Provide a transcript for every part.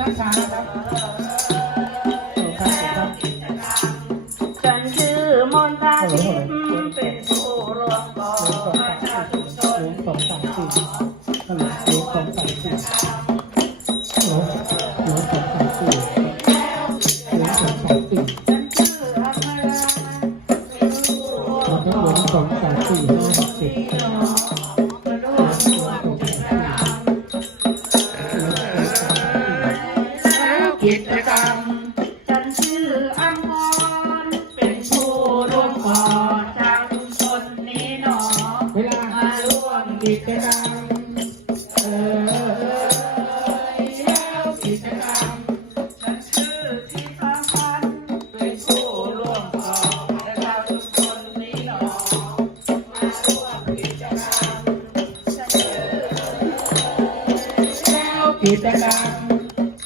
กัฉันชื่อมนตาทิพย์ จกรรม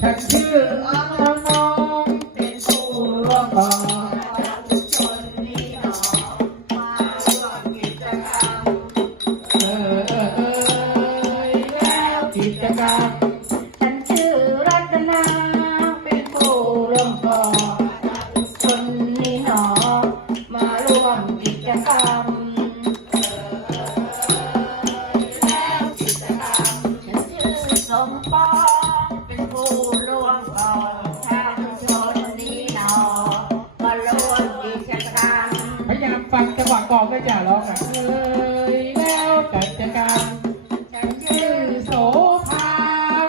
ฉันชื่ออัมพรเป็นผู้ร่วมก่อและชาวชุมชนนี้หนอมาร่วมกิจกรรมเออเออเออแล้วกิจกรรมฉันชื่อรัตนาเป็นผู้ร่วมก่อคนนี้หนอมาร่วมกิจกรรม กองก็จะร้องอะเลยแล้วกิจกรรมฉันชื่อโสภา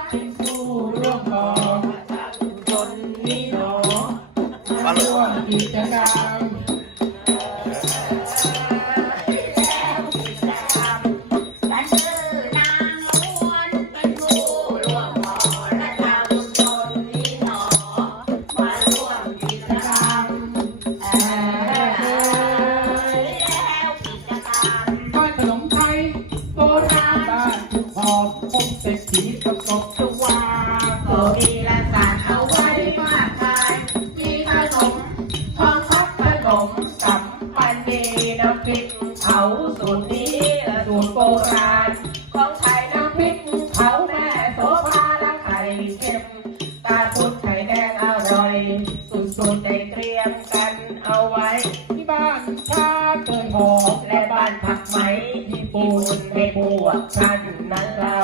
เป็นผู้ร่วมกองจนนี้หนอร่วมกิจกรรม ศรษฐีประกบทุกว่าก็มีละสารเอาไว้มากมายมีขนมทองพับขนมกับปันดีน้ำพริกเผาสูตรนี้และสูตรโบราณของไทยน้ำพริกเผาแม่โสภาและไข่เค็มตาพุดไข่แดงอร่อยสุดๆได้เตรียมกันเอาไว้ที่บ้านข้าเคยหอบและบ้านผักไหม ปูนให้พวกท่านนั้นเรา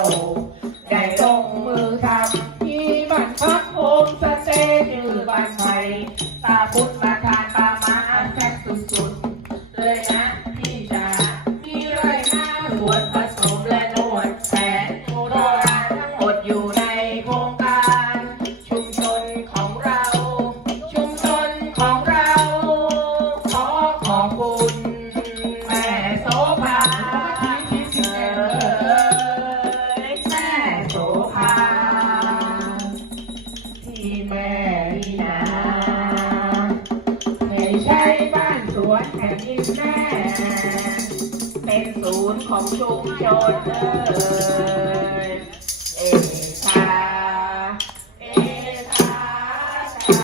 ได้ลง วนแถนยิ้มแน่เป็นศูนย์ของชุมชนเอ่ย